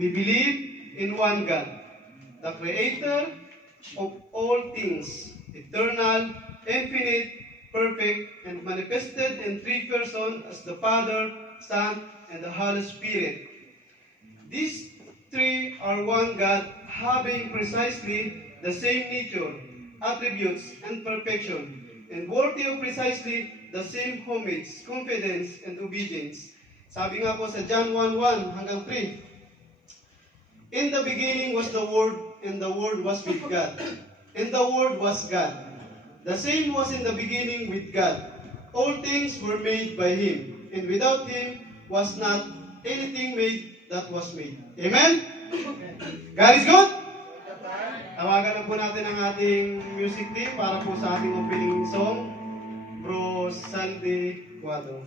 We believe in one God, the Creator of all things, eternal, infinite, perfect, and manifested in three persons as the Father, Son, and the Holy Spirit. These three are one God, having precisely the same nature, attributes, and perfection, and worthy of precisely the same homage, confidence, and obedience. Sabi nga po sa John 1:1 hanggang 3, in the beginning was the Word, and the Word was with God, and the Word was God. The same was in the beginning with God. All things were made by Him, and without Him was not anything made that was made. Amen? God is good? Tawagan na po natin ang ating music team para po sa ating opening song, Bro Sandy Cuadro.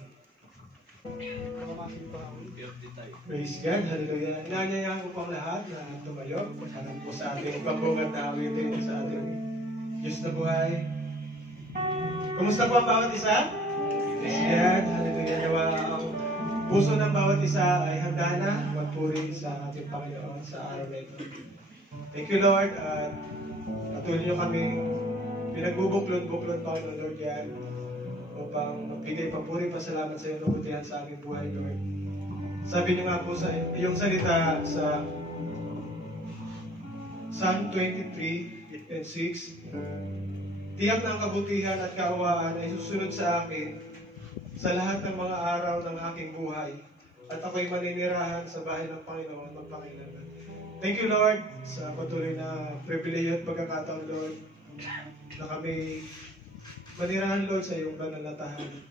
Praise God, hallelujah. Inanyayahan ko po ang lahat na tumayo. Harap po sa ating pagbugat na awitin sa ating Diyos na buhay. Kumusta po ang bawat isa? Praise God, hallelujah. Nawa ang puso ng bawat isa ay handa na magpuri sa ating Panginoon sa araw na ito. Thank you, Lord. At patuloy nyo kami pinagbubuklod-buklod, Panginoon, Lord, yan. Upang magbigay papuri, pasalamat sa iyong kabutihan sa aming buhay, Lord. Sabi niyo nga po sa iyong salita sa Psalm 23 and 6, tiyak na ang kabutihan at kaawaan ay susunod sa akin sa lahat ng mga araw ng aking buhay, at ako'y maninirahan sa bahay ng Panginoon magpakailanman. Thank you, Lord, sa patuloy na pribileyo at pagkakataon, Lord, na kami manirahan, Lord, sa iyong banal na tahanan,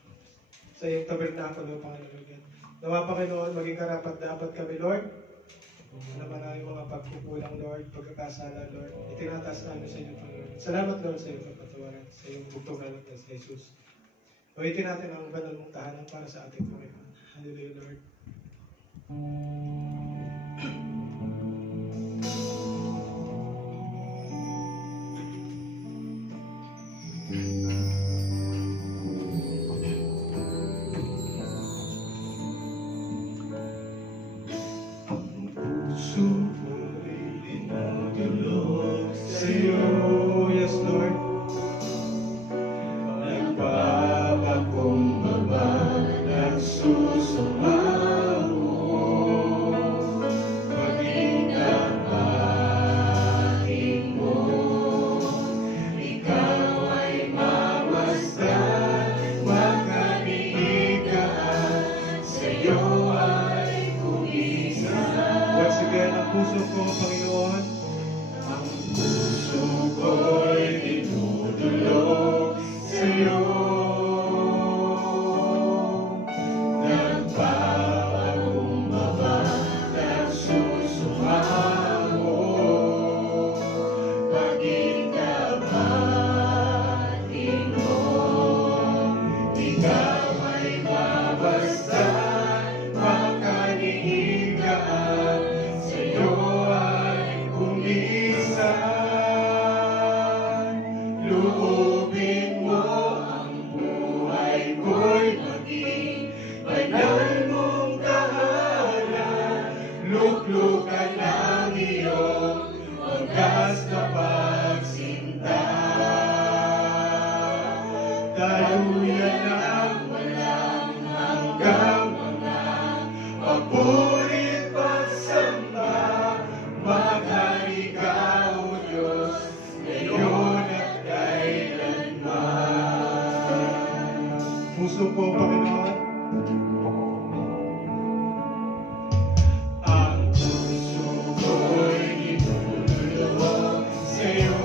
sa iyong tabernakulo, Panginoon. Nawa, Panginoon, maging karapat dapat kami, Lord, naman ang mga pagkukulang, Lord, pagkakasala, Lord. Itinataas namin sa inyo, Panginoon. Salamat, Lord, sa iyong kapatawaran, sa iyong bugtungan at sa Jesus. Pawitin natin ang banal mong tahanan para sa ating Panginoon. Hallelujah, Lord. Yes, Lord. Nagpapakumbaba, nagsusumango, maging kapahin mo. Ikaw ay mamasdan, makanihigaan, sa'yo ay kumisan. Once again, ang puso ko, Panginoon, ang puso ko'y dinudulog sa'yo. Nagpapakumbaba, nagsusumango, maging kapahin mo. Ikaw ay mabastan, makanihigaan, sa'yo ay kumisan. Loobin mo ang buhay ko'y maging banal mong tahanan. Luklukan ang iyong wagas na pagsinta. Daluyan ang walang hanggang mga papuri pagsamba. Maghari ka, O Diyos, ngayon at kailanman. puso ko, Panginoon, Ang puso ko'y dinudulog sa'yo.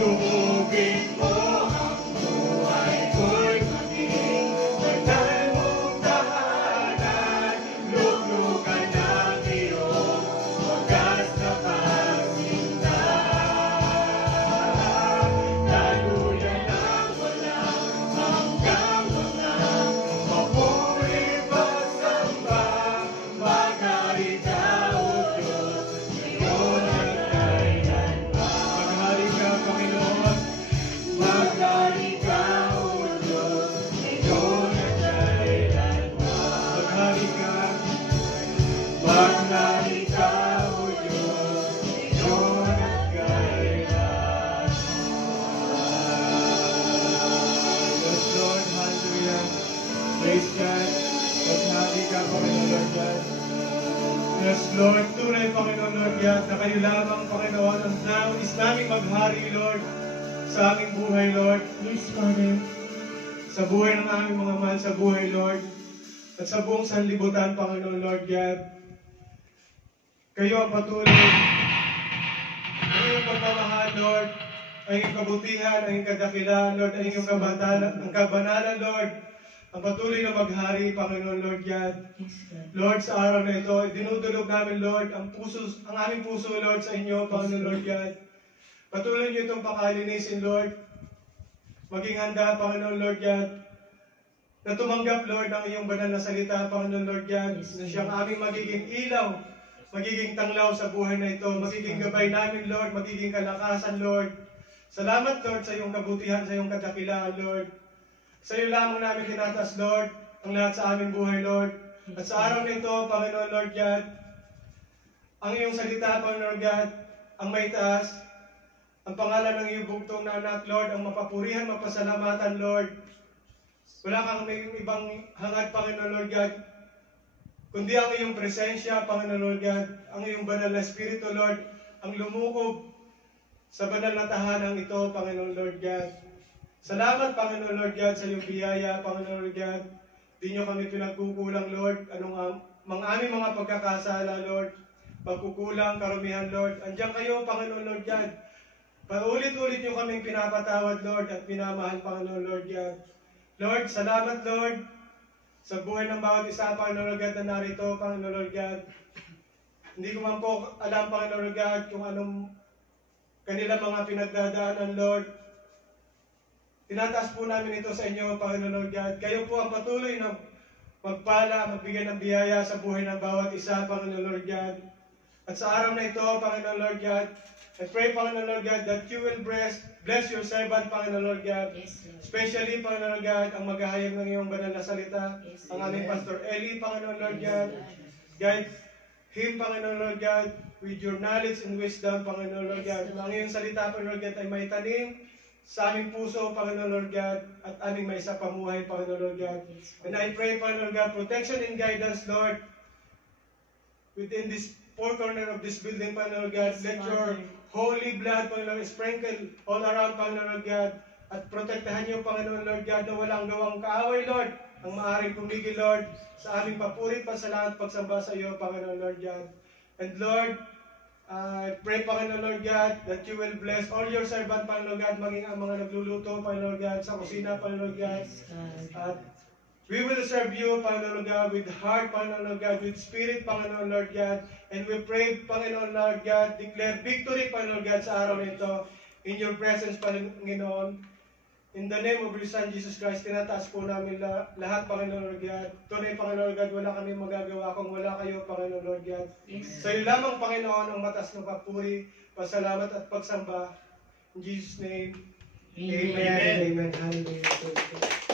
Lubugin mo ang buhay ko'y maging banal mong tahanan. Luglugan ng iyong wagas na pagsinta. Daluyan ng walang hanggang mga papuri pagsamba. Maghari ka, O Diyos, ngayon at kailanman. Maghari ka, Panginoon. Maghari ka, O Diyos, ngayon at kailanman. Maghari ka. Maghari ka, O Diyos, ngayon at kailanman. Yes, Lord. Hallelujah. Praise God. Maghari ka, Panginoon Lord God. Yes, Lord. Tunay, Panginoon Lord God, na kayo lamang, Panginoon, ang nais namin maghari, Lord, sa aming buhay, Lord. Yes, Father. Sa buhay ng aming mga mahal sa buhay, Lord. At sa buong sanlibutan, Panginoon Lord God. Kayo ang patuloy. Ang iyong pagmamahal, Lord. Ang iyong kabutihan, ang iyong kadakilaan, Lord. Ang iyong kabanalan, Lord. Ang patuloy na maghari, Panginoon Lord God. Yes, God. Lord, sa araw na ito, dinudulog namin, Lord, ang aming puso, Lord, sa inyo, Panginoon Lord God. Patuloy niyo itong pakalinisin, Lord. Maging handa, Panginoon Lord God, na tumanggap, Lord, ng iyong banal na salita, Panginoon Lord God, na siyang aming magiging ilaw, magiging tanglaw sa buhay na ito, magiging gabay namin, Lord, magiging kalakasan, Lord. Salamat, Lord, sa iyong kabutihan, sa iyong kadakilaan, Lord. Sa iyo lamang namin tinataas, Lord, ang lahat sa aming buhay, Lord. At sa araw nito, Panginoon Lord God, ang iyong salita, Panginoon Lord God, ang may taas, ang pangalan ng iyong bugtong na anak, Lord, ang mapapurihan, mapasalamatan, Lord. Wala kang may ibang hangad, Panginoon Lord God, kundi ang iyong presensya, Panginoon Lord God, ang iyong banal na Espiritu, Lord, ang lumukob sa banal na tahanang ito, Panginoon Lord God. Salamat, Panginoon Lord God, sa iyong biyaya, Panginoon Lord God. Di niyo kami pinagkukulang, Lord. Aming mga pagkakasala, Lord. Pagkukulang, karumihan, Lord. Andiyan kayo, Panginoon Lord God. Paulit-ulit niyo kaming pinapatawad, Lord, at pinamahal, Panginoon Lord God. Lord, salamat, Lord, sa buhay ng bawat isa, Panginoon Lord God, na narito, Panginoon Lord God. Hindi ko man po alam, Panginoon Lord God, kung anong kanilang mga pinagdadaanan, Lord. Tinataas po namin ito sa inyo, Panginoon Lord God. Kayo po ang patuloy na magpala, magbigay ng biyaya sa buhay ng bawat isa, Panginoon Lord God. At sa araw na ito, Panginoon Lord God, I pray, Panginoon Lord God, that you will bless your servant, Panginoon Lord God. Yes, Lord. Especially, Panginoon Lord God, ang maghahayag ng iyong banal na salita, Yes, ang aming Pastor Eli, Panginoon Lord Yes, God. Lord. Guide him, Panginoon Lord God, with your knowledge and wisdom, Panginoon Lord Yes, God. Lord. Ang iyong salita, Panginoon Lord God, ay may tanim sa aming puso, Panginoon Lord God, at aming may isa pamuhay, Panginoon Lord God. Yes, And I pray, Panginoon God, protection and guidance, Lord, within this four corner of this building, Panginoon God. Yes, Let Father. your holy blood, Panginoon, sprinkle all around, Panginoon God, at protektahan niyo, Panginoon Lord God, na walang gawang kaaway, Lord, ang maaaring pumigil, Lord, sa aming papuri, pasalamat, pagsamba sa iyo, Panginoon Lord God. And Lord, I pray, Panginoon Lord God, that you will bless all your servant, Panginoon God, maging ang mga nagluluto, Panginoon God, sa kusina, Panginoon God. Yes, God. At we will serve you, Panginoon God, with heart, Panginoon God, with spirit, Panginoon Lord God. And we pray, Panginoon Lord God, declare victory, Panginoon God, sa araw nito. In your presence, Panginoon. In the name of your Son, Jesus Christ, tinataas po namin lahat, Panginoon Lord God. Tunay, Panginoon Lord God, wala kami magagawa kung wala kayo, Panginoon Lord God. Yes. Sa iyo lamang, Panginoon, ang matas ng papuri, pasalamat at pagsamba. In Jesus' name, Amen. Amen. Amen. Hallelujah.